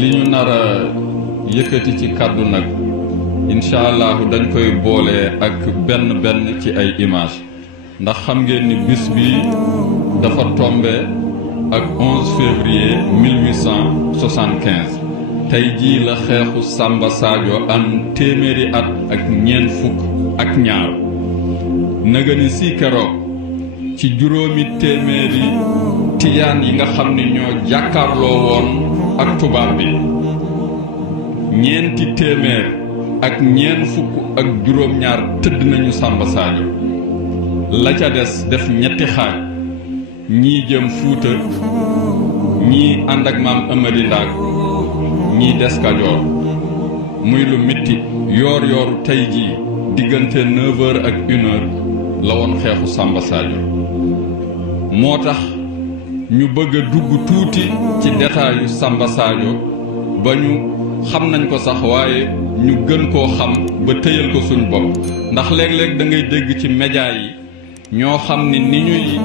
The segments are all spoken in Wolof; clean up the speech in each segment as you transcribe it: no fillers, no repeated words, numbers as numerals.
li ñu nar a yëkkati ci kàddu nag incha allahu dañ koy boole ak benn ci ay image ndax xam ngeen ni bis bi dafa tombe ak 11 février 1875 tey jii la xeexu Samba Sadio am téeméeri at ak ñeent fukk ak ñaar naga ni si keroog ci juróomi téeméeri tiyaan yi nga xam ni ñoo jàkkaarloo woon ak tubaab bi ñeenti téeméer ak ñeent fukk ak juróom-ñaar tëdd nañu Samba Sadio la ca des def ñetti xaaj ñii jëm Fuuta ñii ànd ak maam Amady Ndaak ñii des Kajoor muy lu metti yoor tey jii diggante 9h ak 1h la woon xeexu Samba Sadio moo tax ñu bëgg a dugg tuuti ci détail Samba Sadio ba ñu xam nañ ko sax waaye ñu gën koo xam ba tëyal ko suñ bopp ndax léeg-léeg da ngay dégg ci média yi ñoo xam ni ñuy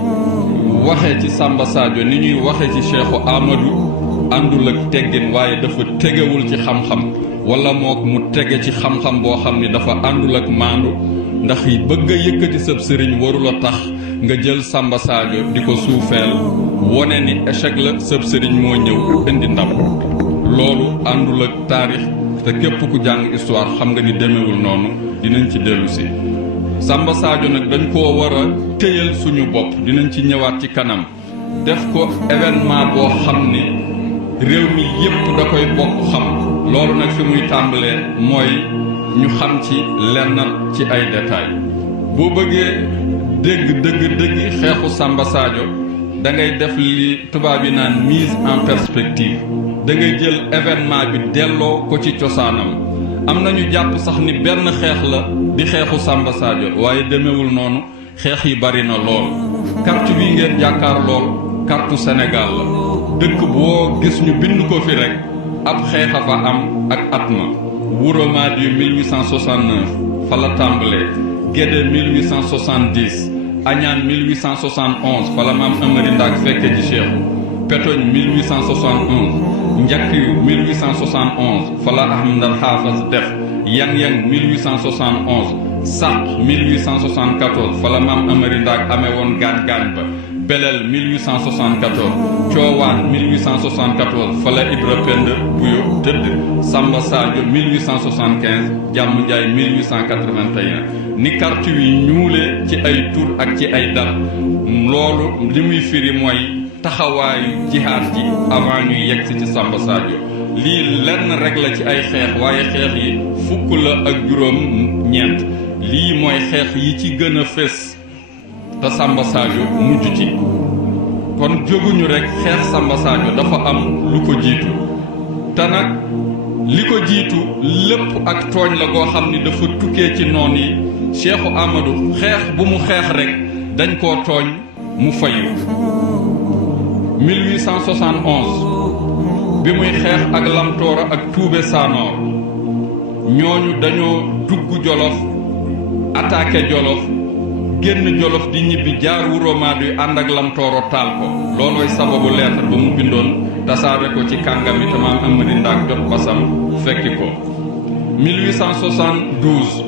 waxee ci Samba Sadio ni ñuy waxee ci Cheikhou Amadou àndul ak teggin waaye dafa tegewul ci xam-xam wala mook mu tege ci xam-xam boo xam ni dafa àndul ak maandu ndax yi bëgg a yëkkati sab sëriñ warula tax nga jël Samba Sadio di ko suufeel wone ni échec la sab sëriñ moo ñëw indi ndam loolu àndul ak taarix te képp ku jàng histoire xam nga ni demewul noonu dinañ ci dellu si Samba Sadio nag dañ koo war a téyal suñu bopp dinañ ci ñëwaat ci kanam def ko événement boo xam ni réew mi yépp da koy bokk xam loolu nag fi muy tàmbalee mooy ñu xam ci lenn ci ay détails boo bëggee dëgg xeexu Samba Sadio da ngay def li tubaab yi naan mise en perspective da ngay jël événement bi delloo ko ci cosaanam am nañu jàpp sax ni benn xeex la di xeexu Samba Sadio waaye demewul noonu xeex yi bari na lool carte bi ngeen jàkkaar lool carte Sénégal la dëkk boo gis ñu bind ko fi rek ab xeexa fa am ak at ma Wuro Madi 1869 fa la tàmbalee Guédé 1870 Agnane 1871 fa la maam Amary Ndaak fekke ji Cheikhu Petogne 1871 Njakriou 1871 fa la Ahmadou Haafas def Yang 1871 Sàq 1874 fa la maam Amary Ndaak amee woon gaañ ba Belel 1874 Coowaan 1874 fa la Ibra Penda Buyo tëdd Samba Sadio 1875 Jàmm Njaay 1881 ni carte yi ñuulee ci ay tur ak ci ay dal loolu li muy firi mooy taxawaayu jihaad ji avant ñuy yegsi ci Samba Sadio lii lenn rek la ci ay xeex waaye xeex yi fukk la ak juróom ñeent lii mooy xeex yi ci gën a fés te Samba Sadio mujj ci kon jóguñu rek xeex Samba Sadio dafa am lu ko jiitu te nag li ko jiitu lépp ak tooñ la goo xam ni dafa tukkee ci noon yi Cheikhou Amadou xeex bu mu xeex rek dañ koo tooñ mu fayu 1871 bi muy xeex ak Lamtooro ak Tuube Sanoor ñooñu dañoo dugg Jolof attaqué Jolof génn Jolof di ñibbi jaar Wuro Madi ànd ak Lamtooro taal ko loolooy sababu lettre ba mu bindoon tasaare ko ci kàngami te maam Amady Ndaak jot basam fekki ko 1872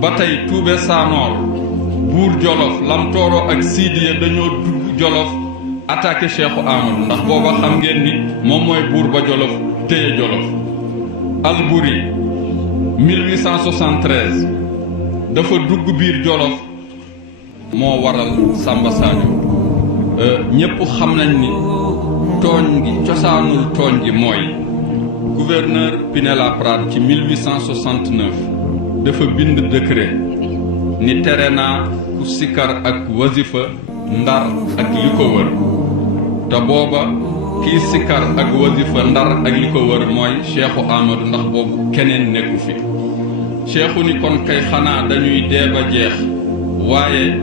ba tey Tuube Sanoor buur Jolof Lamtooro ak Sidiya dañoo dugg Jolof attaqué Cheikhou Amadou ndax booba xam ngeen ni moom mooy buur ba Jolof téye Jolof Albouri 1873 dafa dugg biir Jolof moo waral Samba Sadio ñépp xam nañ ni tooñ gi cosaanul tooñ gi mooy gouverneur Pinet-Laprade ci 1869 dafa bind décret ni tere naa ku sikkar ak wasifa Ndar ak li ko wër te booba kii sikkar ak wasifa Ndar ak li ko wër mooy Cheikhou Amadou ndax boobu keneen nekku fi Cheikhou ni kon kay xanaa dañuy dee ba jeex waaye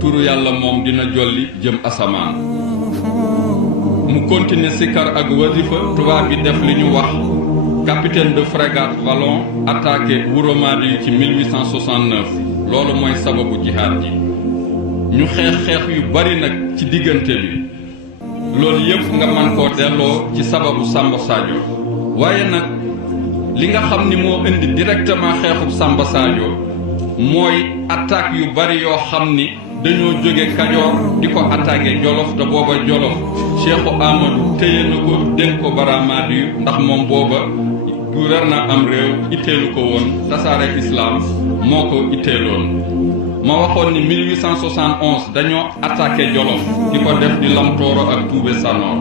turu yàlla moom dina jolli jëm asamaan mu continuer sikkar ak wasifa tubaab bi def li ñu wax capitaine de frégate Vallon attaqué Wuro Madi ci 1869 loolu mooy sababu jihaad ji ñu xeex yu bari nag ci diggante bi loolu yëpp nga man koo delloo ci sababu Samba Sadio waaye nag li nga xam ni moo indi directement xeexub Samba Sadio mooy attaque yu bari yoo xam ni dañoo jóge Kajoor di ko attaqué Jolof te booba Jolof Cheikhu Amadou téye na ko dénk ko Baramadi yu ndax moom booba gouverneur am réew itteelu ko woon tasaare islam moo ko itteeloon ma waxoon ni 1871 dañoo attaqué Jolof di ko def di Lamtooro ak Toubé Sanor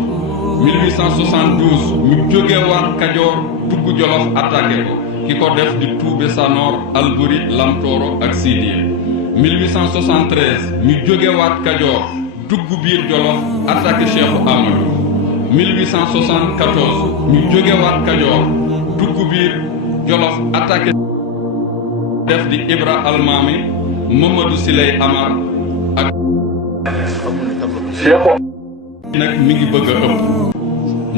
1872 ñu jóge waat Kajoor dugg Jolof attaqué ko ki ko def di Toubé Sanor Albury Lamtooro ak Sidiye 1873 ñu jóge waat Kajoor dugg biir Jolof attaqué Cheikhu Amadou 1874 ñu jóge waat Kajoor dugg biir Jolof attaqué def di Ibra Almami Mamadou Siley Amar ak Cheikhu nag mi ngi bëgg a ëpp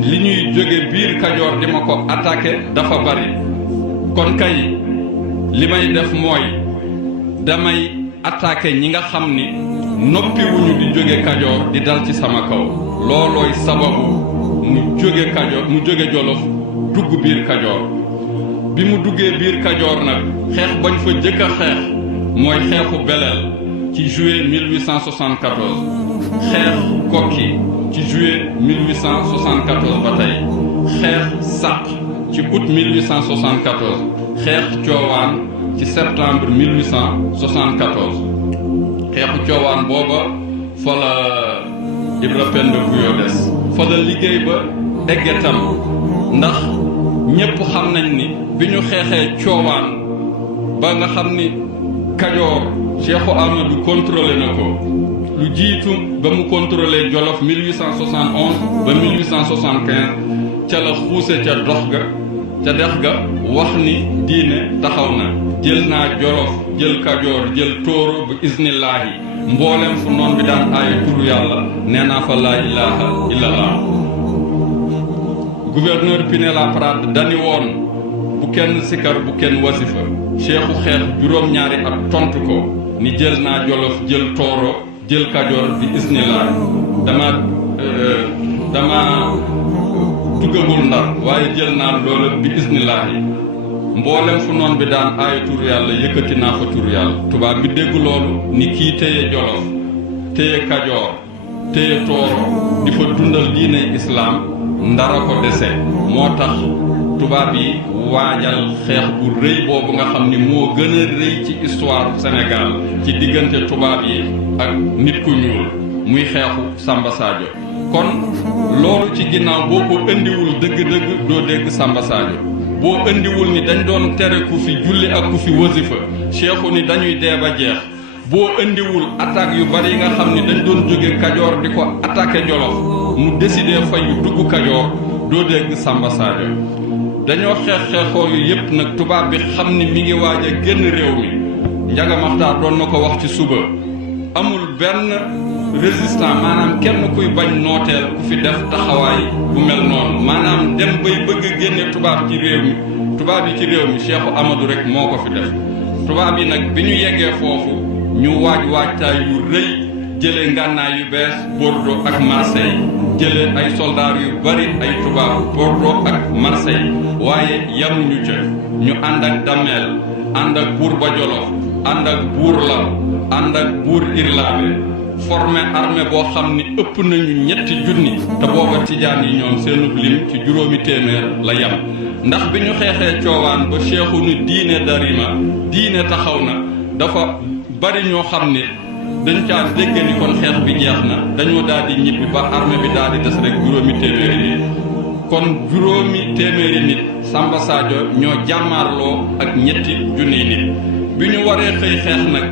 li ñuy jóge biir Kajoor di ma ko attaqué dafa bari kon kay li may def mooy damay attaqué ñi nga xam ni noppi wuñu di jóge Kajoor di dal ci sama kaw loolooy sababu mu jóge Kajoor mu jóge Jolof dugg biir Kajoor bi mu duggee biir Kajoor nag xeex bañ fa jëkk a xeex mooy xeexu Belel ci juillet 1874 xeex Kokki ci juillet 1874 ba tey xeex Sàq ci août 1874 xeex Coowaan ci septembre 1874 xeexu Coowaan booba fa la Ibra Penda Buyo des fa la liggéey ba eggetam ndax ñépp xam nañ ni bi ñu xeexee Coowaan ba nga xam ni Kajoor Cheikhu Amadou contrôlé na ko lu jiitu ba mu contrôlé Jolof 1871 ba 1875 ca la xuuse ca dox ga ca dex ga wax ni diine taxaw na jël naa Jolof jël Kajoor jël Tooro bu isnillaahi mboolem fu noon bi daan aaye turu yàlla nee naa fa laa ilaaha illallah gouverneur Pinet-Laprade dani woon bu kenn sikar bu kenn wasifa Cheikhu xeex juróom-ñaari at tontu ko ni jël naa Jolof jël Tooro jël Kajoor bi isnillaahi dama duggagul Ndar waaye jël naa loola bi isnillaahi mboolem fu noon bi daan aaye turu yàlla yëkkati naa fa turu yàlla tubaab bi dégg loolu ni kii téye Jolof téye Kajoor téye Tooro di fa dundal diine islaam Ndara ko dese moo tax tubaab yi waajal xeex bu rëy boobu nga xam ni moo gën a rëy ci histoire Sénégal ci diggante tubaab yi ak nit ku ñuul muy xeexu Samba Sadio kon loolu ci ginnaaw boo ko indiwul dëgg-dëgg doo dégg Samba Sadio boo indiwul ni dañ doon tere ku fi julli ak ku fi wasifa Cheikhu ni dañuy dee ba jeex boo indiwul attaque yu bari yi nga xam ni dañ doon jóge Kajoor di ko attaqué Jolof mu décidé fay yu dugg Kajoor doo dégg Samba Sadio dañoo xeexoo yu yépp nag tubaab bi xam ni mi ngi waaj a génn réew mi Njaga Maxtaar doon na ko wax ci suba amul benn résistant maanaam kenn kuy bañ nooteel ku fi def taxawaay bu mel noonu maanaam dem bay bëgg génne tubaab ci réew mi tubaab yi ci réew mi Cheikhu Amadou rek moo ko fi def tubaab yi nag bi ñu yeggee foofu ñu waajtaay yu rëy jëlee ngànnaay yu bees Bordeaux ak Marseille jëlee ay soldats yu bari ay tubaab Bordeaux ak Marseille waaye yamuñu ca ñu ànd ak Damel ànd ak buur ba Jolof ànd ak buur la ànd ak buur Irlande formé armée boo xam ni ëpp nañu ñetti junni te booba tijaan yi ñoom seenub lim ci juróomi téeméer la yam ndax bi ñu xeexee Coowaan ba Cheikhu ni diine darima diine taxaw na dafa bari ñoo xam ne dañ caa dégg ni kon xeex bi jeex na dañoo daal di ñibbi ba armée bi daal di des rek juróomi téeméeri nit kon juróomi téeméeri nit Samba Sadio ñoo jàmmaarloo ak ñetti junniy nit bi ñu waree xëy xeex nag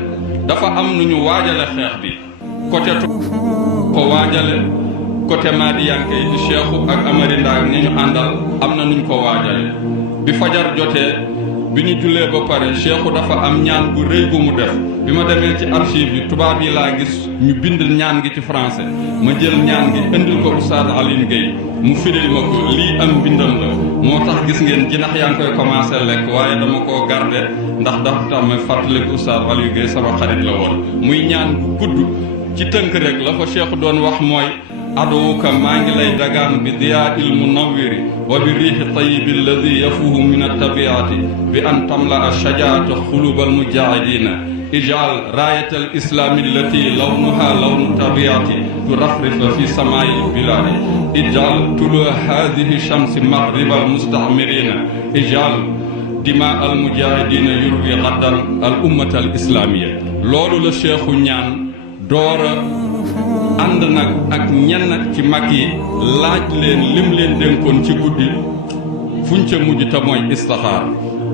dafa am nu ñu waajale xeex bi côté ko waajale côté Madiyanke di Cheikhu ak Amari Ndaak ni ñu àndal am na nuñ ko waajale bi fajar jotee bi ñu jullee ba pare Cheikhu dafa am ñaan bu rëy bu mu def bi ma demee ci archive yi tubaab yi laa gis ñu bind ñaan gi ci français ma jël ñaan gi indil ko Oustaz Alioune Gueye mu firil ma ko lii am mbindam la moo tax gis ngeen jinax yaa ngi koy commencé lekk waaye dama koo garder ndax dafa tax ma fàttaliku Oustaz Alioune Gueye sama xarit la woon muy ñaan bu gudd ci tënk rek la fa Cheikh doon wax mooy adowuka maa ngi lay dagaan bi diyaa il munawwiri wa bi riixi tayibi alladi yafuhu min attabiati bi an tamla shajaata xulubal mujahidina ijal raayat al islami allati lawnuha lawnu tabiati turafrifa fi samaa'i biladi ijal tulua hadihi shamsi maghrib al mustahmirina ijal dima al mujahidina yurwi gaddan al ummata al islamia loolu la cheikhu ñaan doora ànd nag ak ñenn ci mag yi laaj leen lim leen dénkoon ci guddi fuñ ca mujj te mooy istixaar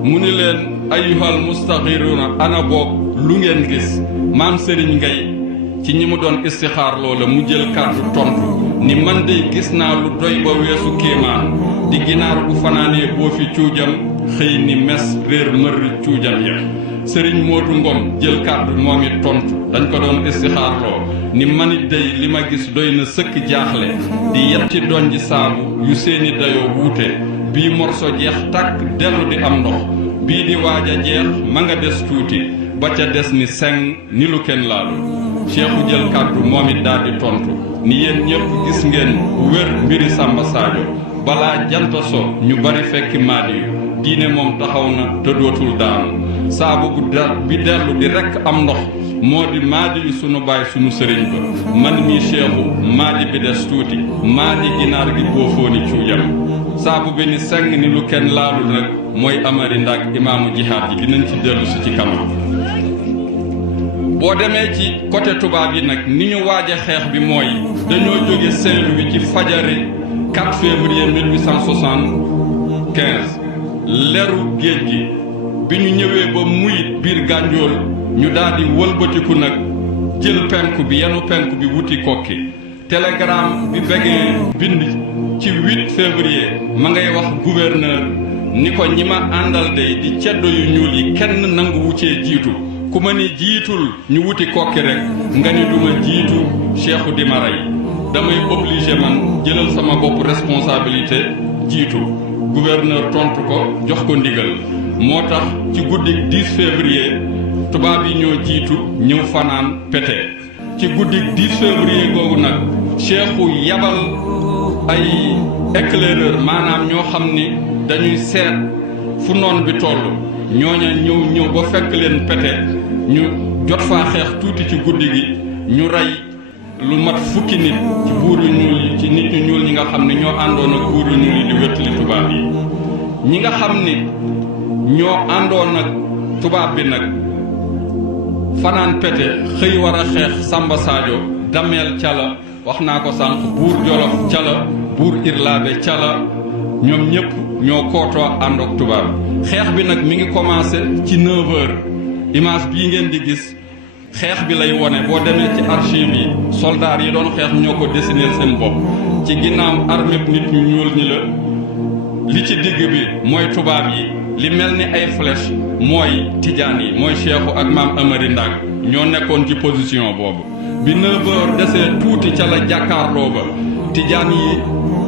mu ni leen ayyuhal mustaxiruna ana boog lu ngeen gis maam Serigne Ngay ci ñi mu doon istixaar loola mu jël kàddu tontu ni man de gis naa lu doy ba weesu kéemaan di ginaar bu fanaanee boo fi cuujam xëy ni mes réer mër cuujam ya Sëriñ Moodu Ngom jël kàddu moom it tontu dañ ko doon istixaarloo ni manit day li ma gis doy na sëkk jaaxle di yetti donji saabu yu seeni dayoo wuute bii morso jeex tàkk dellu di am ndox bii di waaj a jeex ma nga des tuuti ba ca des ni seng ni lu kenn laalu Cheikhu jël kàddu moom it daal di tontu ni yéen ñëpp gis ngeen wér mbiri Samba Sadio balaa janta so ñu bari fekki maadi yu diine moom taxaw na te dootul daanu saabu bi dellu di rekk am ndox moo di maadi yu sunu baay sunu sëriñ ba man mii Cheikhu maadi bi des tuuti maadi ginaar gi boofooni cuujam saabu bi ni seng ni lu kenn laalul nag mooy amari ndaak imaamu jihaad yi dinañ ci dellu si ci kanam boo demee ci côté tubaab yi nag ni ñu waaje xeex bi mooy dañoo jóge Saint-Louis ci fajari 4 février 1875 leru géej gi bi ñu ñëwee ba muyit biir gànjool ñu daldi wëlbatiku nag jël penku bi yenu penku bi wuti kokki télégramme bi Béguin bind ci 8 février ma ngay wax gouverneur ni ko ñi ma àndal day di ceddo yu ñuul yi kenn nangu wuccee jiitu ku ma ni jiitul ñu wuti kokki rek nga ni duma jiitu Cheikhu di ma rey damay obligé man jëlal sama bopp responsabilité jiitu gouverneur tontu ko jox ko ndigal moo tax ci guddik 10 février tubaab yi ñoo jiitu ñëw fanaan Pété ci guddik 10 février googu nag Cheikhu yabal ay éclaireur maanaam ñoo xam ni dañuy seet fu noon bi toll ñooña ñëw ba fekk leen Pété ñu jot faa xeex tuuti ci guddi gi ñu rey lu mat fukki nit ci buur yu ñuul yi ci nit ñu ñuul ñi nga xam ne ñoo àndoon ak buur yu ñuul yi di wéttali tubaab yi ñi nga xam ni ñoo àndoon ak tubaab bi nag fanaan Pété xëy war a xeex Samba Sadio Dameel ca la wax naa ko sànq buur Jolof ca la buur Irlaabe ca la ñoom ñëpp ñoo kootoo ànd ak tubaab xeex bi nag mi ngi commencé ci 9 heures image bii ngeen di gis xeex bi lay wone boo demee ci archive yi soldats yi doon xeex ñoo ko dessiner seen bopp ci ginnaaw armée nit ñu ñuul ñi la li ci digg bi mooy tubaab yi li mel ni ay flèche mooy tijaan yi mooy Cheikhu ak maam Amari Ndak ñoo nekkoon ci position boobu bi 9 heures desee tuuti ca la jàkkaarloo ba tijaan yi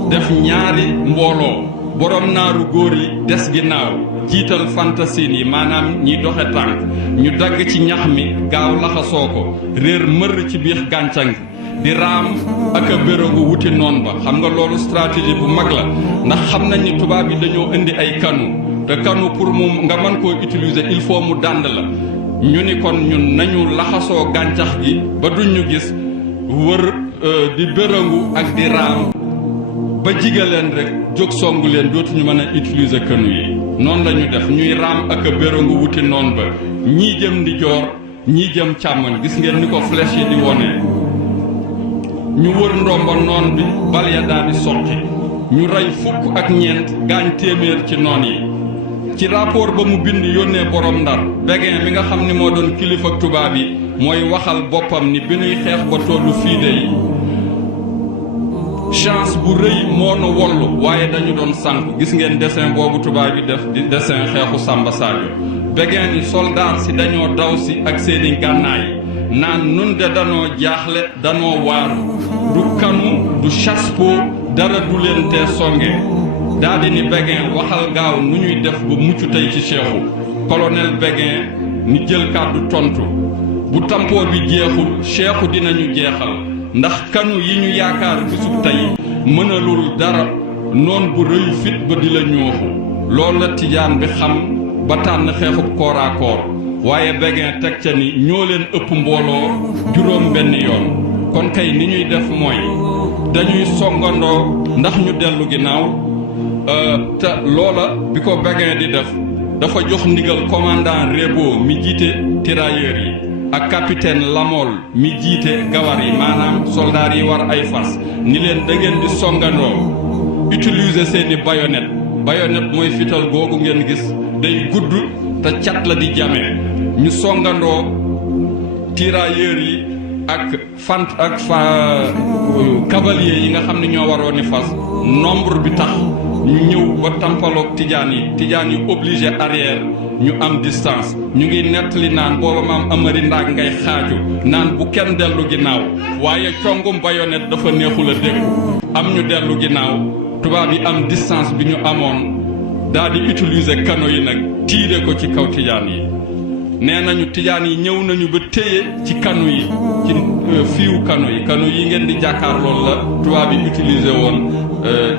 def ñaari mbooloo borom naaru góor yi des ginnaaw jiital fantasin yi maanaam ñiy doxe tànk ñu dagg ci ñax mi gaaw laxasoo ko réer mër ci biir gàncax di raam ak a béréngu wuti noon ba xam nga loolu stratégie bu mag la ndax xam nañ ni tubaab yi dañoo indi ay kanu te kanu pour mu nga mën koo utiliser il faut mu dànd la ñu ni kon ñun nañu laxasoo gàncax gi ba duñ ñu gis wër di béréngu ak di raam ba jigaleen rek jóg songu leen dootuñu mën a utiliser kanu yi noonu la ñu def ñuy raam ak a béréngu wuti noon ba ñii jëm di joor ñii jëm càmmoñ gis ngeen ni ko flèche yi di wone ñu wër ndomba noon bi bal ya daal di sotti ñu rey fukk ak ñeent gaañ téeméer ci noon yi ci rapport ba mu bind yónnee borom Ndar Béguin mi nga xam ni moo doon kilifa ak tubaab yi mooy waxal boppam ni bi nuy xeex ba tollu fii de chance bu rëy moo nu wollu waaye dañu doon sànk gis ngeen dessin boobu tubaab yi def di dessin xeexu Samba Sadio Béguin ni soldat si dañoo daw si ak seeni gànnaay naan nun de danoo jaaxle danoo waaru du kanu du chasse-peau dara du leen tee songe daldi ni Béguin waxal gaaw nu ñuy def ba mucc tey ci Cheikhu colonel Béguin ni jël kàddu tontu bu tampoo bi jeexul Cheikhu dinañu jeexal ndax kanu yi ñu yaakaar bisub tey mënalul dara noon bu rëy fit ba di la ñooxu loolu la tijaan bi xam ba tànn xeexub kooraakoor waaye Béguin teg ca ni ñoo leen ëpp mbooloo juróom benn yoon kon kay ni ñuy def mooy dañuy songandoo ndax ñu dellu ginnaaw te loola bi ko Béguin di def dafa jox ndigal commandant Rébo mi jiite tirailleurs yi ak capitaine Lamol mi jiite gawar yi maanaam soldats yi war ay fas ni leen da ngeen di songandoo utiliser seeni baïonnette mooy fital googu ngeen gis day gudd te cat la di jamee ñu songandoo tirailleurs yi ak cavalier yi nga xam ne ñoo waroon ni fas nombre bi tax ñu ñëw ba tampaloog tijaan yi obligé arrière ñu am distance ñu ngi nettali naan booba maam amari ndaag ngay xaaju naan bu kenn dellu ginnaaw waaye congum baïonnette dafa neexul a dégg am ñu dellu ginnaaw tubaab yi am distance bi ñu amoon daal di utiliser kano yi nag tiire ko ci kaw tijaan yi nee nañu tijaan yi ñëw nañu ba téye ci kanu yi ci fiiwu kanu yi ngeen di jàkkaarloog la tubaab yi utiliser woon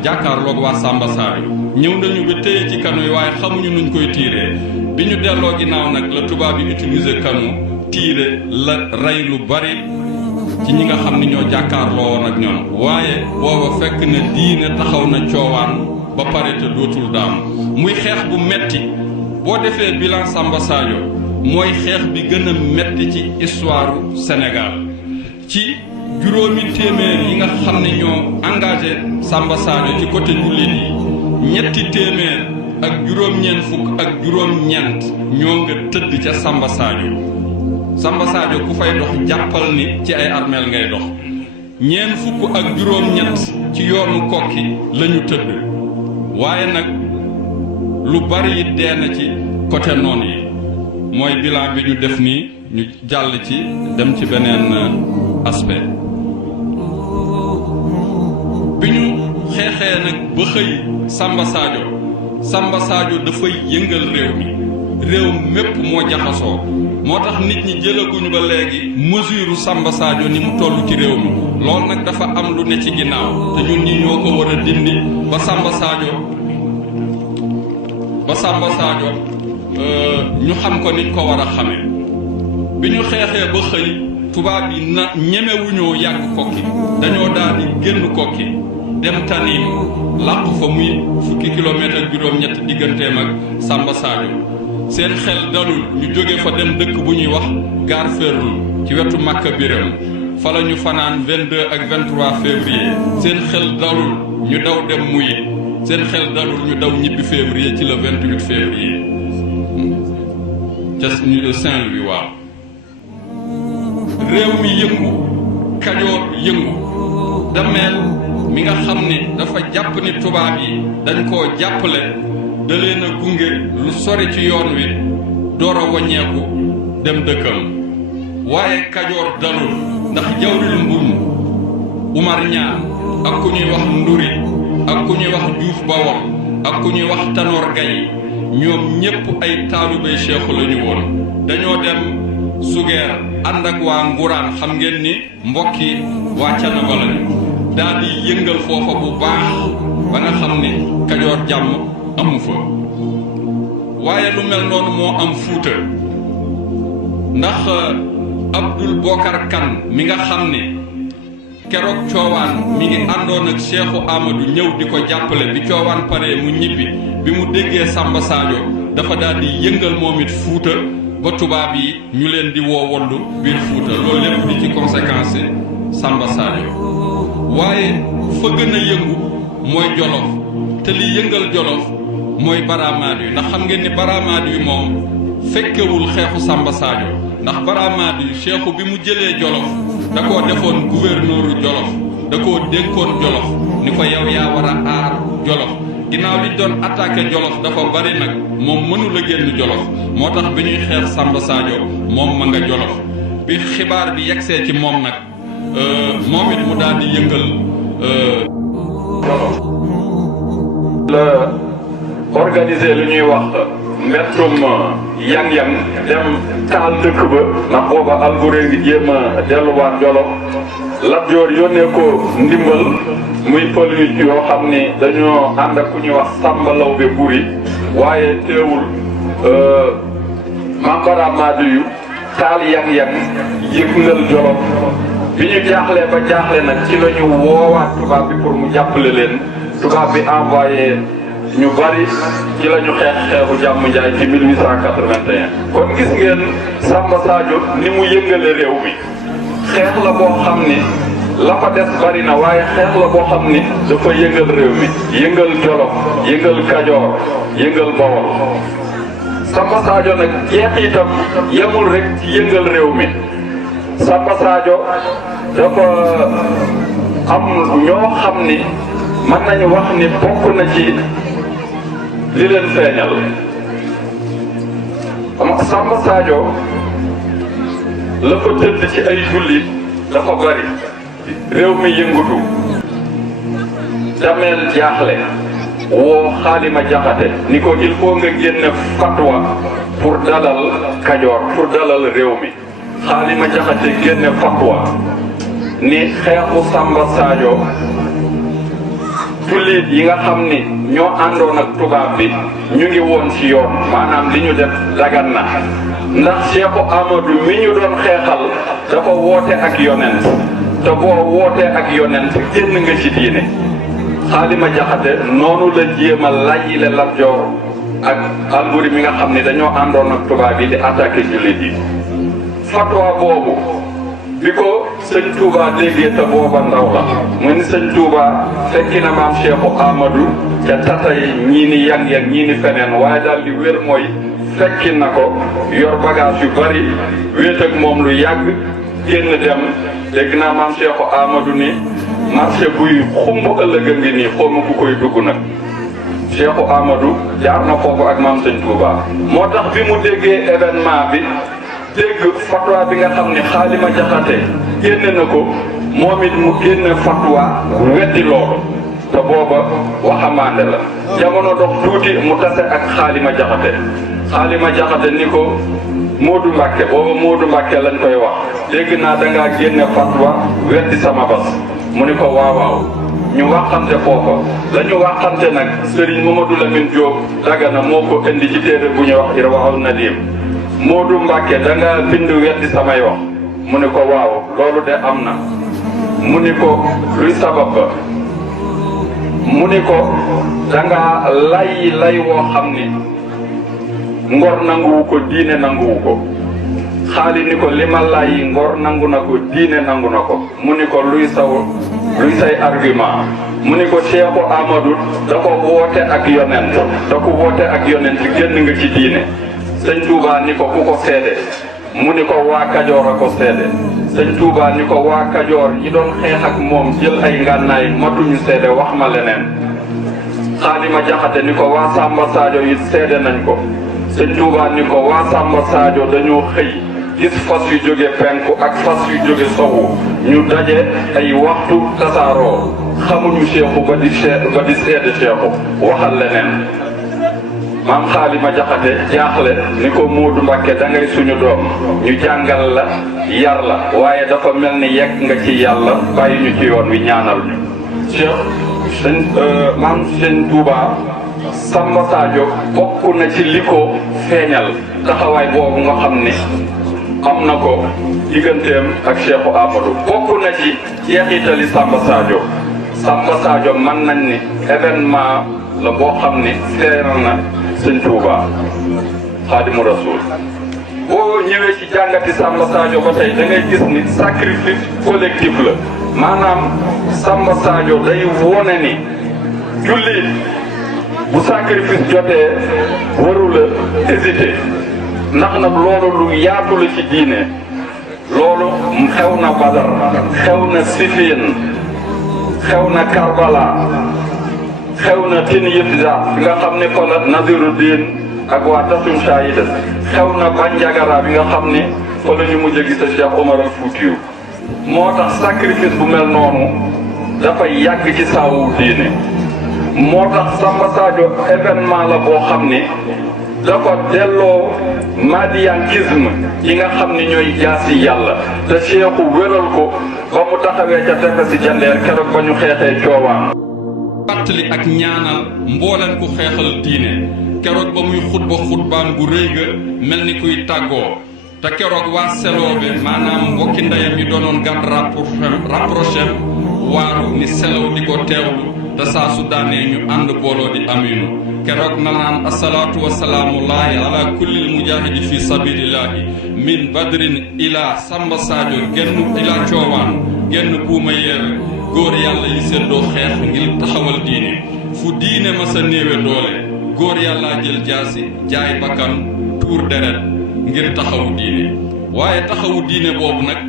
jàkkaarloog waa Samba Sadio ñëw nañu ba téye ci kanu yi waaye xamuñu nuñ koy tiiree bi ñu delloo ginnaaw nag la tubaab yi utiliser kanu tiire la rey lu bari ci ñi nga xam ni ñoo jàkkaarloo woon ak ñoom waaye booba fekk na diine taxaw na coowaan ba pare te dootul daam muy xeex bu metti boo defee bilan Samba Sadio mooy xeex bi gën a metti ci histoire Sénégal ci juróomi téeméer yi nga xam ne ñoo engagé Samba Sadio ci côté jullit yi ñetti téeméer ak juróom-ñeent fukk ak juróom-ñeent ñoo nga tëdd ca Samba Sadio ku fay dox jàppal ni ci ay armeel ngay dox ñeent fukk ak juróom-ñett ci yoonu Kokki lañu tëdd waaye nag lu bari it dee na ci côté noon yi mooy bilan bi ñu def nii ñu jàll ci dem ci beneen aspect bi ñu xeexee nag ba xëy Samba Sadio dafay yëngal réew mépp moo jaxasoo moo tax nit ñi jëlaguñu ba léegi mesure Samba Sadio ni mu toll ci réew mi loolu nag dafa am lu ne ci ginnaaw te ñun ñi ñoo ko war a dindi ba Samba Sadio ñu xam ko niñ ko war a xamee bi ñu xeexee ba xëy tubaab yi na ñemewuñoo yàgg Kokki dañoo daal di génn Kokki dem Tanim làqu fa muy fukki kilomètre ak juróom-ñett digganteem ak Samba Sadio seen xel dalul ñu jóge fa dem dëkk bu ñuy wax Gare Ferlou ci wetu Makka Biram fa la ñu fanaan 22 ak 23 février seen xel dalul ñu daw dem Muyit seen xel dalul ñu daw ñibbi février ci le 28 février ca Saint-Louis waaw réew mi yëngu Kajoor yëngu Dameel mi nga xam ne dafa jàpp ni tubaab yi dañ koo jàppale da leen a gunge lu sori ci yoon wi door a waññeeku dem dëkkam waaye Kajoor dalul ndax jawril mbum Umar Ñaan ak ku ñuy wax Nduri ak ku ñuy wax Juuf Bawol ak ku ñuy wax Tanor Gay ñoom ñépp ay taalubey Cheikhu la ñu woon dañoo dem Sugeer ànd ak waa Nguraan xam ngeen ni mbokki waa Canaba lañu daal di yëngal foofa bu baax ba nga xam ni Kajoor jàmm amu fa waaye lu mel noonu moo am Fuuta ndax Abdul Bokar Kan mi nga xam ne keroog coowaan mi ngi àndoon ak Cheikhu Amadou ñëw di ko jàppale bi coowaan pare mu ñibbi bi mu déggee Samba Sadio dafa daal di yëngal moom it Fuuta ba tubaab yi ñu leen di woo wollu biir Fuuta loolu lépp di ci conséquence Samba Sadio waaye fa gën a yëngu mooy Jolof te li yëngal Jolof mooy Baramaad yi ndax xam ngeen ni Baramaad yi moom fekkewul xeexu Samba Sadio ndax Baramaad yi Cheikhu bi mu jëlee Jolof da koo defoon gouverneuru Jolof da koo dénkoon Jolof ni ko yow yaa war a aar Jolof ginnaaw li doon attaqué Jolof dafa bari nag moom mënu la génn Jolof moo tax bi ñuy xeex Samba Sadio moom ma nga Jolof bi xibaar bi yegsee ci moom nag moom it mu daal di yëngal Jolof la organiser lu ñuy wax mbettum yang-yang dem taal dëkk ba ndax booba Alboury ngi jéem a delluwaat Jolof Lat Joor yónnee ko ndimbal muy pël yu yoo xam ni dañoo ànd ak ku ñuy wax Samba Lawbe Buri waaye teewul Mambara Madiyu taal yang-yang yëngal Jolof bi ñu jaaxlee ba jaaxle nag ci la ñu woowaat tubaab bi pour mu jàppale leen tubaab bi envoyé ñu bari ci la ñu xeexu jàmm njaay ci 1881. kon gis ngeen Samba Sadio ni mu yëngale réew mi xeex la boo xam ni la fa des bari na waaye xeex la boo xam ni dafa yëngal réew mi yëngal Jolof yëngal Kajoor yëngal Bawol. Samba Sadio nag jeexitam yemul rek ci yëngal réew mi Samba Sadio dafa am ñoo xam ni mën nañu wax ni bokk na ci li leen feeñal. Samba Sadio la ko tëdd ci ay jullit dafa bari réew mi yëngutu dameel jaaxle woo Xaalima Jaxate ni ko il faut nga génne fatwa pour dalal Kajoor pour dalal réew mi. Xaalima Jaxate génne fatwa ni xeexu Samba Sadio jullit yi nga xam ni ñoo àndoon ak tubaab bi ñu ngi woon ci yoon maanaam li ñu def dagan na ndax Cheikhu Amadou mi ñu doon xeexal dafa woote ak yonent te boo wootee ak yonent génn nga ci diine. Xaalima Jaxate noonu la jéem a layyile Lat Joor ak Alburi mi nga xam ni dañoo àndoon ak tubaab yi di attaqué jullit yi. fatwa boobu bi ko sëñ Touba déggee te booba ndaw la mu ni sëñ Touba fekki na maam Cheikhu Amadou ca tatay ñii ni yang-yang ñii ni feneen waaye daal di wér mooy fekki na ko yor bagage yu bari wéet ak moom lu yàgg génn dem dégg naa maam Cheikhu Amadou ni marché buy xumb ëllëg a ngi nii xawma ku koy dugg nag. Cheikhu Amadou jaar na foofu ak maam sëñ Touba moo tax bi mu déggee événement bi dégg fatwa bi nga xam ne Xaalima Jaxate génne na ko moom it mu génne fatwa weddi loolu te booba waxamaande la jamono dox tuuti mu tase ak Xaalima Jaxate. Xaalima Jaxate ni ko Moodu Mbàkke booba Moodu Mbàkke lañ koy wax dégg naa dangaa génne fatwa weddi sama bas mu ni ko waaw ñu waxante foofa la ñu waxante nag Serigne Mamadou Lamine Diop Dagana moo ko indi ci téere bu ñuy wax Irwaa'u Nadim. Moodu Mbàkke da nga bind weddi samay wax mu ni ko waaw loolu de am na mu ni ko luy sabab ba mu ni ko da nga lay woo xam ni ngor nanguwu ko diine nanguwu ko. Xaali ni ko li ma lay ngor nangu na ko diine nangu na ko mu ni ko luy say argument mu ni ko Cheikhu Amadou da ko woote ak yonent génn nga ci diine. sëñ Touba ni ko ku ko seede mu ni ko waa Kajoor a ko seede. sëñ Touba ni ko waa Kajoor yi doon xeex ak moom jël ay ngànnaay matuñu seede wax ma leneen. Xaalima Jaxate ni ko waa Samba Sadio it seede nañ ko. sëñ Touba ni ko waa Samba Sadio dañoo xëy gis fas yu jóge penku ak fas yu jóge sowu ñu daje ay waxtu tasaaroo xamuñu Cheikhu ba di seede Cheikhu waxal leneen. maam Xaalima Jaxate jaaxle ni ko Moodu Mbàkke da ngay suñu doom ñu jàngal la yar la waaye dafa mel ni yegg nga ci yàlla bàyyi ñu ci yoon wi ñaanal ñu. maam sëñ Touba Samba Sadio bokk na ci li ko feeñal taxawaay boobu nga xam ni am na ko digganteem ak Cheikhu Amadou bokk na ci jeexitali Samba Sadio. Samba Sadio mën nañ ni événement la boo xam ni feeral na sëñ Touba Xaadimu Rasuul. boo ñëwee ci jàngati Samba Sadio ba tey da ngay gis ni sacrifice collectif la maanaam Samba Sadio day wone ni jullit bu sacrifice jotee warula hésiter ndax nag loolu lu yaatu la ci diine. loolu xew na Badar xew na Sifiin xew na Karbala xew na Tiniyatza bi nga xam ne fa la Naziruddin ak waa Tasum Shahida xew na Bandiagara bi nga xam ne fa la ñu mujj a gis Cheikh Omar al Foutiyou. moo tax sacrifice bu mel noonu dafay yàgg ci saawu diine. moo tax Samba Sadio événement la boo xam ne da ko delloo madiankisme yi nga xam ni ñooy jaasi yàlla te Cheikhu wéral ko ba mu taxawee ca tefesi jandeer keroog ba ñu xeexee coowaan. fàttali ak ñaanal mbooleen ku xeexal diine keroog ba muy xutbaan gu rëy ga mel ni kuy tàggoo te keroog waa seloobe maanaam mbokki ndeyam yi doonoon gàdd rapproché waaru ni selaw di ko teewlu te saa su daanee ñu ànd booloo di aminu keroog na naan asalaatu wasalaamullahi ala kullil mujahidi fi sabilillahi min badrin ila Samba Sadio genn ila coowaan genn buuma yeewe góor yàlla yi seddoo xeex ngir taxawal diine fu diine ma sa néewe doole góor yàllaa jël jaasi jaay bakkan tuur deret ngir taxawu diine waaye taxawu diine boobu nag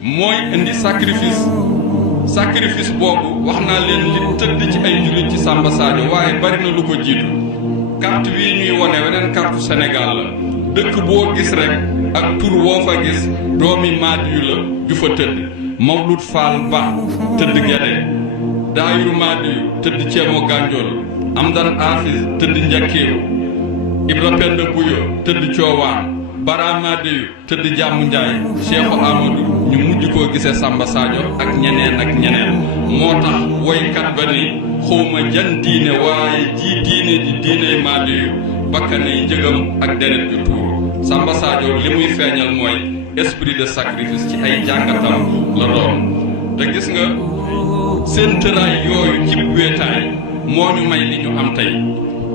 mooy indi sacrifice boobu wax naa leen li tëdd ci ay jullit ci Samba Sadio waaye bari na lu ko jiitu carte wii ñuy wone weneen carte Sénégal la dëkk boo gis rek ak tur woo fa gis doomi maadi yu la ju fa tëdd Mawlud Fall Ba tëdd Gede Daayiru maadi yu tëdd Ceemo Gànjool Amdan Afis tëdd Njakkeeru Ibra Penda Buyo tëdd Coowaan Bara maadi yu tëdd Jàmm Njaay Cheikhu Amadou ñu mujj koo gisee Samba Sadio ak ñeneen moo tax woykat ba ni xawma jan diine waaye ji diine ji diiney maadi yu bakkanay njëgam ak deret ju tuur Samba Sadio li muy feeñal mooy esprit de sacrifice ci ay jàngatam la doon te gis nga seen tëraay yooyu ci wéetaay moo ñu may li ñu am tey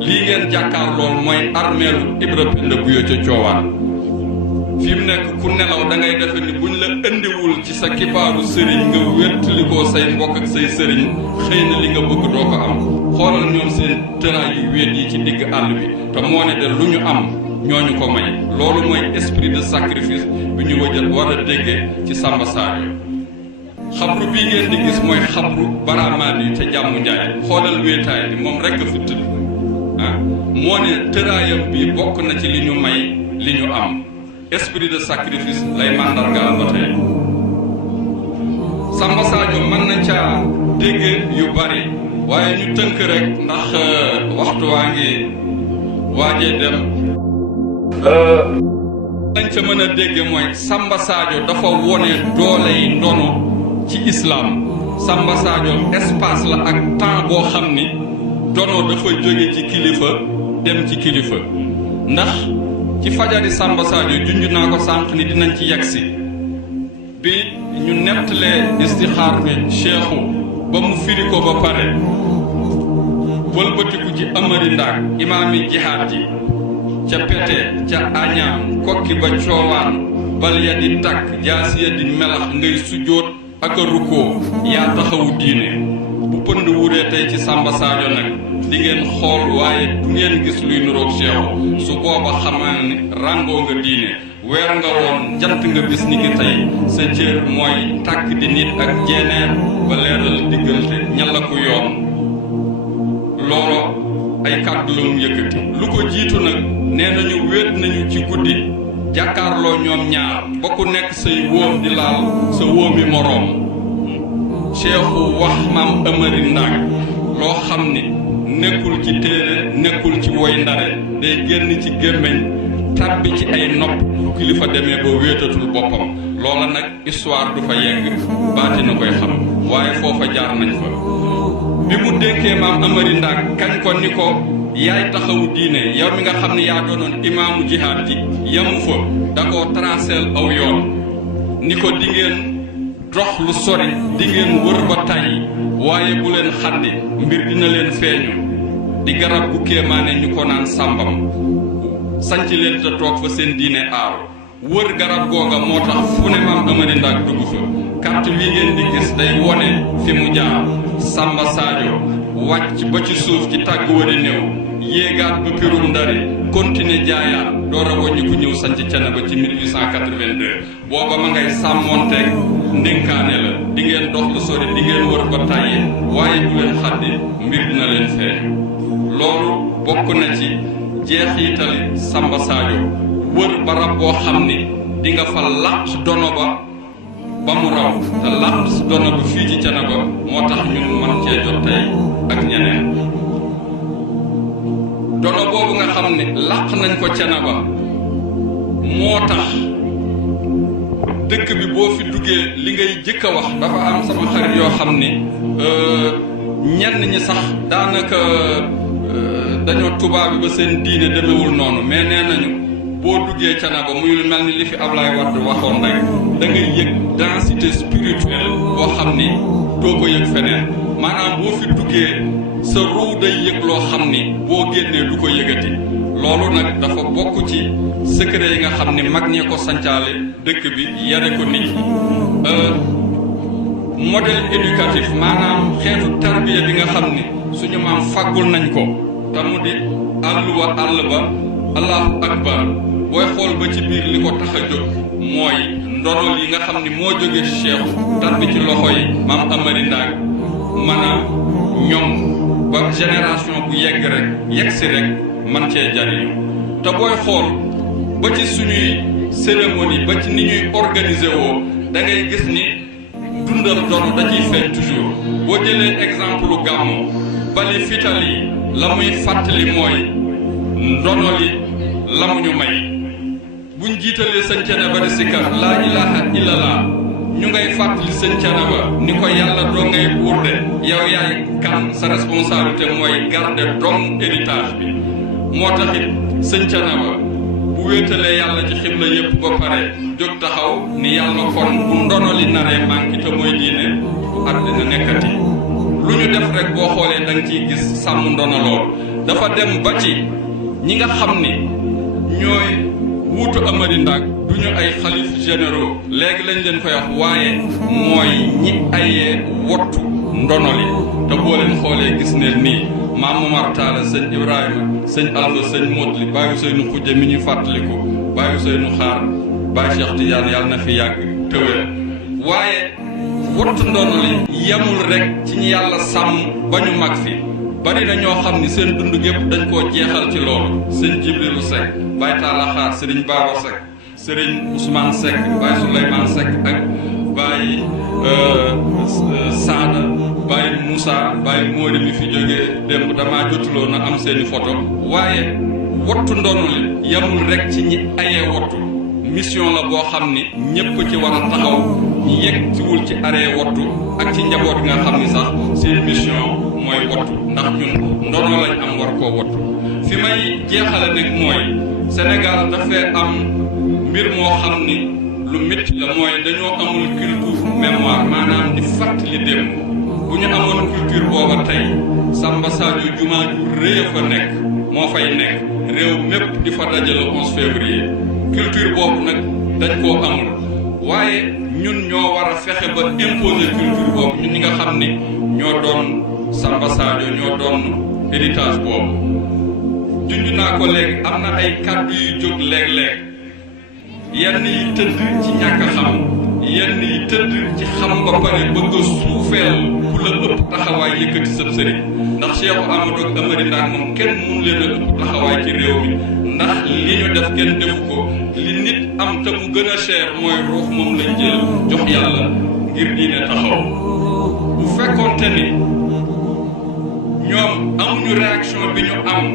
lii ngeen jàkkaar lool mooy armeelu Ibra Penda Buyo ca Coowaan fi mu nekk ku nelaw da ngay defe ni buñ la indiwul ci sa kipaaru sëriñ nga wéttali ko say mbokk ak say sëriñ xëy na li nga bëgg doo ko am xoolal ñoom seen tëraay yu wéet yi ci digg àll bi te moo ne de lu ñu am ñooñu ko may loolu mooy esprit de sacrifice bi ñu war a déggee ci Samba Sadio xabru bii ngeen di gis mooy xabru baramaadi yi te Jàmm Njaay xoolal wéetaay bi moom rekk fi tëdd moo ne tëraayam bi bokk na ci li ñu may li ñu am esprit de sacrifice lay màndargaal ba tey Samba Sadio mën na caa dégg yu bari waaye ñu tënk rek ndax waxtu waa ngi waajee dem lañ ca mën a dégg mooy Samba Sadio dafa wone doole yi ndono ci islam Samba Sadio espace la ak temps boo xam ni dono dafa jóge ci kilifa dem ci kilifa ndax ci fajari Samba Sadio junj naa ko sànq ni dinañ ci yegsi bi ñu nettalee istixaar bi Cheikhu ba mu firi ko ba pare wëlbatiku ci Amari Ndaak imaami jihaad ji ca Pete ca Añaam kokki ba Coowaan bal ya di takk jaas ya di melax ngay sujjóot ak a rukkoo yaa taxawu diine bu pënd wuree tey ci Samba Sadio nag di ngeen xool waaye du ngeen gis luy nuroog Cheikhu su booba xamal ni ràngoo nga diine weer nga woon jant nga bis ni ki tey sa cër mooy tàkk di nit ak jeeneer ba leeral diggante ñalla ko yoon loolo ay kàddu la mu yëkkati lu ko jiitu nag nee nañu wéet nañu ci guddi jàkkaarloo ñoom ñaar ba ku nekk say wóom di laal sa wóomi moroom Cheikhu wax maam Amari Ndaak loo xam ni nekkul ci téere nekkul ci woy ndare day génn ci gémmiñ tàbbi ci ay nopp bu kilifa demee ba wéetatul boppam loola nag histoire du fa yegg baati na koy xam waaye foofa jaar nañ fa bi mu dénkee maam Amari Ndaak kañ ko ni ko yaay taxawu diine yow mi nga xam ne yaa doonoon imaamu jihaad ji yamu fa da koo traceel aw yoon ni ko di ngeen dox lu sori di ngeen wër ba tàyyi waaye bu leen xaddi mbir dina leen feeñu di garab gu kéemaane ñu ko naan sàmbam sanc leen te toog fa seen diine aaru wër garab googa moo tax fu ne maam Amari Ndaak dugg fa carte wi ngeen di gis day wone fi mu jaar Samba Sadio wàcc ba ci suuf ci tàgg wari néew yéegaat ba pirum ndari continuer jaayaat door a wàññi ku ñëw sanc Thiénaba ci 1882 booba ma ngay sàmmoonteeg ndénkaane la di ngeen dox lu sori di ngeen wër ba tàyyi waaye bu leen xaddi mbir dina leen feeñ loolu bokk na ci jeexitali Samba Sadio wër barab boo xam ni di nga fa làq dono ba mu raw te làq dono ba fii ci Thiénaba moo tax ñun man cee jot tey ak ñeneen dono boobu nga xam xam ne làq nañ ko Thiénaba moo tax dëkk bi boo fi duggee li ngay jëkk a wax dafa am sama xarit yoo xam ne ñenn ñi sax daanaka dañoo tubaab bi ba seen diine demewul noonu mais nee nañu boo duggee Thiénaba muy mel ni li fi Ablaye Wade waxoon rek da ngay yëg densité spirituelle boo xam ni doo ko yëg feneen maanaam boo fi duggee sa ruu day yëg loo xam ni boo génnee du ko yëgati loolu nag dafa bokk ci secret yi nga xam ni mag ñee ko sancaale dëkk bi yare ko nit ñi modèle éducatif maanaam xeetu tarbiya bi nga xam ni suñu maam fàggul nañ ko te mu di àlluwa àll ba allahu akbar booy xool ba ci biir li ko tax a jóg mooy ndonol yi nga xam ni moo jóge Cheikh tarbi ci loxo yi maam Amari Ndaak mën a ñoom ba génération bu yegg si rek man cee jariñu te booy xool ba ci suñuy cérémonie ba ci ni ñuy organiser woo da ngay gis ni dundal doon da ciy feeñ toujours boo jëlee exemple gàmmu bali fital yi la muy fàttali mooy ndono li la mu ñu may buñ jiitalee sëñ Thiénaba di sikkar laa ilaha illallah ñu ngay fàttali sëñ Thiénaba ni ko yàlla doo ngay buur de yow yaay kan sa responsabilité mooy garder dong héritage bi moo taxit sëñ Thiénaba bu wéetalee yàlla ci xibla yépp ba pare jóg taxaw ni yàlla kon bu ndono li naree manqué te mooy diine àddina nekkati lu ñu def rek boo xoolee da nga ciy gis sàmm ndono lool dafa dem ba ci ñi nga xam ni ñooy wuutu Amari Ndaak du ñu ay xalif généraux léegi lañ leen koy wax waaye mooy ñi ayee wottu ndono li te boo leen xoolee gis ne nii maam Momar Talla sëñ Ibrahima sëñ Alpha sëñ Modli Baye Ousseynou Khoudia mi ñuy fàttaliku Baye Ousseynou Xaar Baye Cheikh Tidiane yàlla na fi yàgg tëwee waaye wottu ndono li yemul rek ci ñi yàlla sàmm ba ñu mag fi bari na ñoo xam ni seen dund gépp dañ koo jeexal ci loolu sëñ Jibrilu Seck Baye Talla Xaar sëriñ Baba Seck sëriñ Ousmane Seck Baye Souleymane Seck ak Baye Saada Baye Moussa Baye Mori mi fi jógee démb damaa jotuloo na am seeni photo waaye wottu ndono li yemul rek ci ñi ayee wottu mission la boo xam ni ñépp ci war a taxaw ñi yegsiwul ci aree wottu ak ci njaboot nga xam ni sax seen mission mooy wottu ndax ñun ndono lañ am war koo wottu fi may jeexale nag mooy Sénégal dafay am mbir moo xam ni lu métti la mooy dañoo amul culture mémoire maanaam di fàttali démb bu ñu amoon culture booba tey Samba Sadio jumaa ju rëy a fa nekk moo fay nekk réew mépp di fa dajale 11 février culture boobu nag dañ koo amul waaye ñun ñoo war a fexe ba imposer culture boobu ñun ñi nga xam ni ñoo doon Samba Sadio ñoo doon héritage boobu junj naa ko léegi am na ay kàddu yu jóg léeg-léeg yenn yi tëdd ci ñàkk a xam yenn yi tëdd ci xam ba pare bëgg a suufeel ku la ëpp taxawaay yëkkati sëb sëriñ ndax Cheikh Amadou ak Amari Ndaak moom kenn mënu leen a ëpp taxawaay ci réew mi ndax li ñu def kenn defu ko li nit am te mu gën a cher mooy ruux moom lañ jël jox yàlla ngir diine taxaw bu fekkoonte ni ñoom amuñu réaction bi ñu am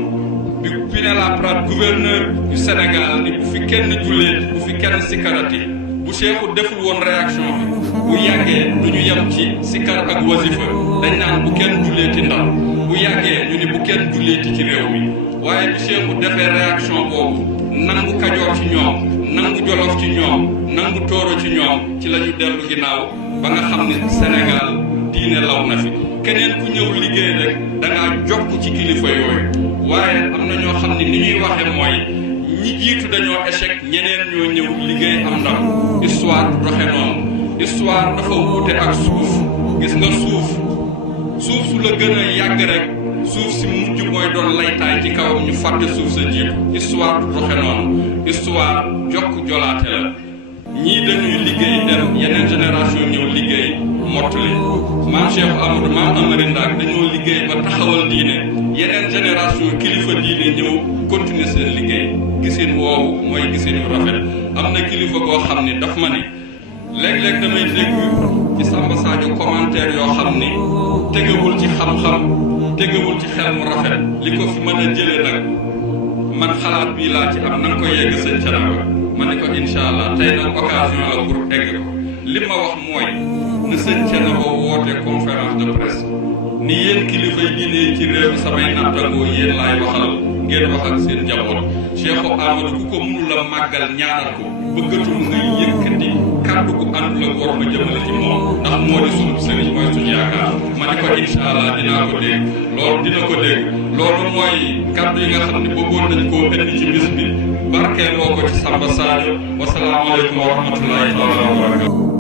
bi Pinet-Laprade gouverneur du Sénégal ni bu fi kenn jullee bu fi kenn sikarati bu Cheikhu deful woon réaction bi bu yàggee du ñu yem ci sikar ak wasifa dañ naan bu kenn julleeti ndaw bu yàggee ñu ni bu kenn julleeti ci réew mi waaye bu Cheikhu defee réaction boobu nangu Kajoor ci ñoom nangu Jolof ci ñoom nangu Tooro ci ñoom ci la ñu dellu ginnaaw ba nga xam ne Sénégal diine law na fi keneen ku ñëw liggéey rek da ngaa jokk ci kilifa yooyu waaye am na ñoo xam ne ni ñuy waxe mooy ñi jiitu dañoo échec ñeneen ñoo ñëw liggéey am ndam histoire doxe noonu histoire dafa wuute ak suuf gis nga suuf su la gën a yàgg rek suuf si mujj mooy doon laytaay ci kawam ñu fàtte suuf sa jiitu histoire doxe noonu histoire jokk jolaate la ñii dañuy liggéey dem yeneen génération ñëw liggéey mottali maam Cheikh Amadou maam Amari Ndaak dañoo liggéey ba taxawal diine yeneen génération kilifa diine ñëw continuer seen liggéey gisin woowu mooy gisin yu rafet am na kilifa goo xam ni daf ma ni léeg-léeg damay dégg ci Samba Sadio commentaire yoo xam ni tegewul ci xam-xam tegewul ci xel mu rafet li ko fi mën a jële nag man xalaat bii laa ci am na nga ko yegg sëñ Thiénaba ma ne ko incha allah tey nag occasion la pour egg ko li ma wax mooy na sëñ Thiénaba woote conférence de presse ni yéen kilifa yi diine ci réew mi samay nattangoo yéen laay waxal ngeen wax ak seen njaboot Cheikh Amadou ku ko mënul a màggal ñaanal ko bëggatul nga yëkkati kàddu gu àndul ak war ma jëmale ci moom ndax moo di sunu sëriñ mooy suñu yaakaar ma ne ko incha allah dinaa ko dégg loolu dina ko dégg loolu mooy kàddu yi nga xam ne bëggoon nañ koo indi ci bis bi barkeeloo ko ci Samba Sadio wasalaamaaleykum wa rahmatullahi taala wa barakatu